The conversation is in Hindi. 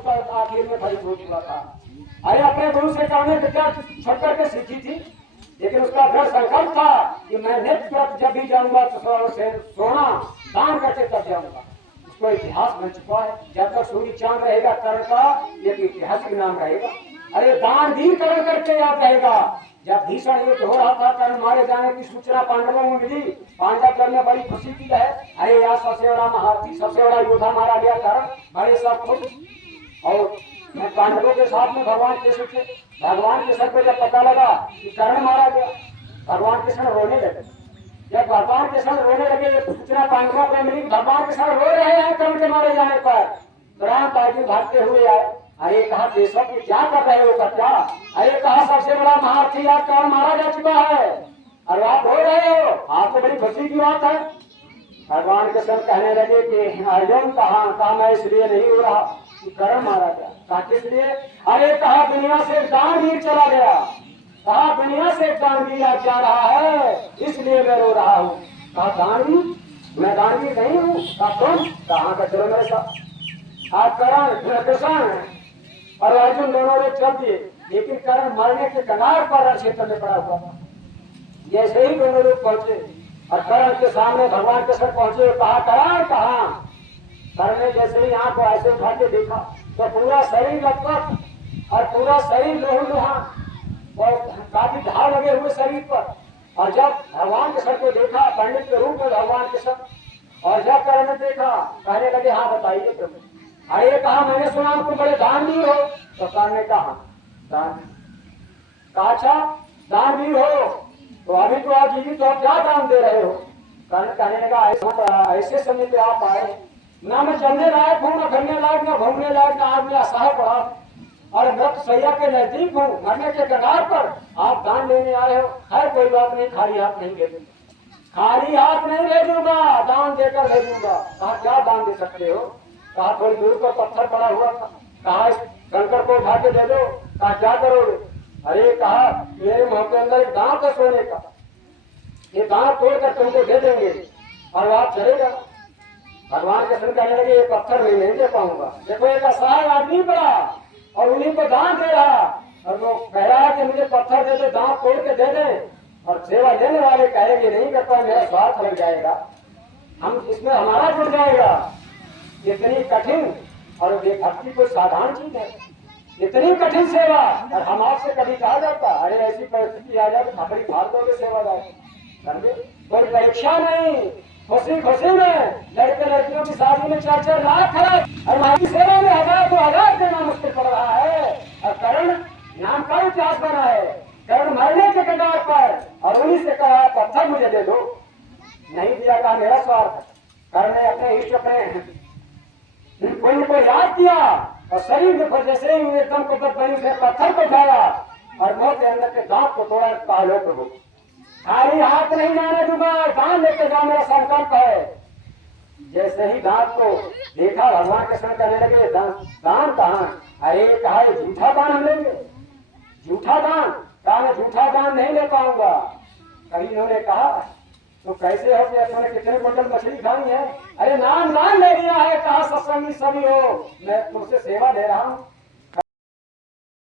उसका आखिर में फलित हो चुका था। अरे अपने गुरु से कहने विद्या छोड़ करके सीखी थी, लेकिन उसका दृढ़ संकल्प था कि मैं नित्य व्रत जब भी जाऊंगा तो से सोना दान करके तब जाऊंगा। उसको इतिहास बन चुका है, जब तक सूर्य चांद रहेगा कर्ण का एक ऐतिहासिक नाम रहेगा। अरे दान भी कर्ण करके याद रहेगा। जब भीषण युद्ध हो रहा था, कर्ण मारे जाने की सूचना पांडवों में मिली, पांडव दल में बड़ी खुशी की है। अरे यार सबसे बड़ा महारथी, सबसे बड़ा योद्धा मारा गया कर्ण, बड़े सब खुश। और मैं पांडवों के साथ में भगवान कृष्ण थे। भगवान कृष्ण को जब पता लगा कि कर्ण मारा गया, भगवान कृष्ण रोने लगे। जब भगवान कृष्ण रोने लगे, ये सूचना पांडवों को मिली, भगवान कृष्ण रो रहे हैं कर्ण के मारे जाने पर। तो राम पाजी भागते हुए आए। अरे कहा केशव की क्या कर रहे हो क्या? अरे कहा सबसे बड़ा महारथी आज कर्ण मारा जा चुका है, अरे आप रो रहे हो, आप तो बड़ी खुशी की बात है। भगवान कृष्ण कहने लगे कि अर्जुन कहा मैं इसलिए नहीं हो रहा कि कर्ण मारा गया। कहा किस लिए? अरे कहा दुनिया से दानवीर चला गया, कहा दुनिया से दानवीर आज जा रहा है, इसलिए मैं रो रहा हूँ। कहा दानवीर? मैं दानवीर नहीं हूँ। कहा तुम? कहाँ का चलो मेरे साथ। आज कर्ण कृष्ण और अर्जुन दोनों लोग चल दिए, लेकिन कर्ण मरने के कगार पर रण क्षेत्र में पड़ा हुआ था। जैसे ही दोनों लोग पहुंचे और कर्ण के सामने भगवान कृष्ण पहुंचे, कहा कर्ण कहाँ? कर्ण ने जैसे ही आंख को ऐसे उठा के देखा तो पूरा शरीर लटपट और पूरा शरीर लोहा लोहा और काफी घाव लगे हुए शरीर पर। और जब भगवान कृष्ण को देखा पंडित के रूप में भगवान कृष्ण, और जब कर्ण ने देखा कहने लगे हाँ बताइए प्रभु। अरे कहा मैंने सुना तुम बड़े दानवीर हो। तो कर्ण ने कहा दान? कहा अच्छा दानवीर हो तो अभी तो आप जीवित तो आप क्या दान दे रहे हो? कर्ण कहने लगा ऐसे समय पे आप आए, ना मैं चलने लायक हूँ, ना घूमने लायक, ना घूमने लायक, ना आदमी असहाय पड़ा और मृत सैया के नजदीक हूँ, मरने के कगार पर आप दान लेने आए हो। खैर कोई बात नहीं, खाली हाथ नहीं भेजूंगा, खाली हाथ नहीं भेजूंगा, दान देकर भेजूंगा। कहा क्या दान दे सकते हो? कहा थोड़ी दूर पर पत्थर पड़ा हुआ था, कहा इस कंकड़ को उठा के दे दो। कहा क्या करोगे? अरे कहा मेरे मुंह के अंदर एक दांत है सोने का, ये दांत तोड़कर तुमको दे देंगे और आप चलेगा। भगवान कृष्ण कहने लगे ये पत्थर मैं नहीं दे पाऊंगा। देखो एक असहाय आदमी पड़ा और उन्हीं को दान दे रहा, और वो कह रहा है कि मुझे पत्थर दे दे, दांत तोड़ के दे दे, और सेवा लेने वाले कहेंगे नहीं करता, मेरा स्वार्थ लग जाएगा, हम इसमें हमारा जुड़ जाएगा। इतनी कठिन, और ये भक्ति कोई साधारण चीज है, इतनी कठिन सेवा, और हम आपसे कभी कहा जाता अरे ऐसी परिस्थिति आ जाए तो खपड़ी फाड़ दोगे सेवादार करके? कोई परीक्षा नहीं, खुशी खुशी में लड़के लड़कियों की शादी में 4-4 लाख खर्च, और हमारी सेवा में 1000-2000 देना मुश्किल पड़ रहा है। और कर्ण नाम का इतिहास बना है, कर्ण मरने के कगार पर, और उन्हीं से कहा पत्थर मुझे दे दो, नहीं दिया, कहा मेरा स्वार्थ। कर्ण ने अपने इष्ट अपने पुण्य को याद किया और शरीर में फिर जैसे ही एकदम को से पत्थर को उठाया और मुंह के अंदर के दांत को तोड़ा। पहले प्रभु खाली हाथ नहीं जाने दूंगा, दान लेके जाओ, मेरा संकल्प है। जैसे ही दांत को देखा भगवान कृष्ण कहने लगे दान कहाँ? अरे कहा झूठा दान हम लेंगे, झूठा दान? कहा मैं झूठा दान नहीं ले पाऊंगा। कभी इन्होंने कहा तो कैसे हो कि तुमने कितने कुंटल मछली खाई है? अरे नाम ले लिया है, कहा सत्संगी सभी हो, मैं तुमसे सेवा ले रहा हूँ,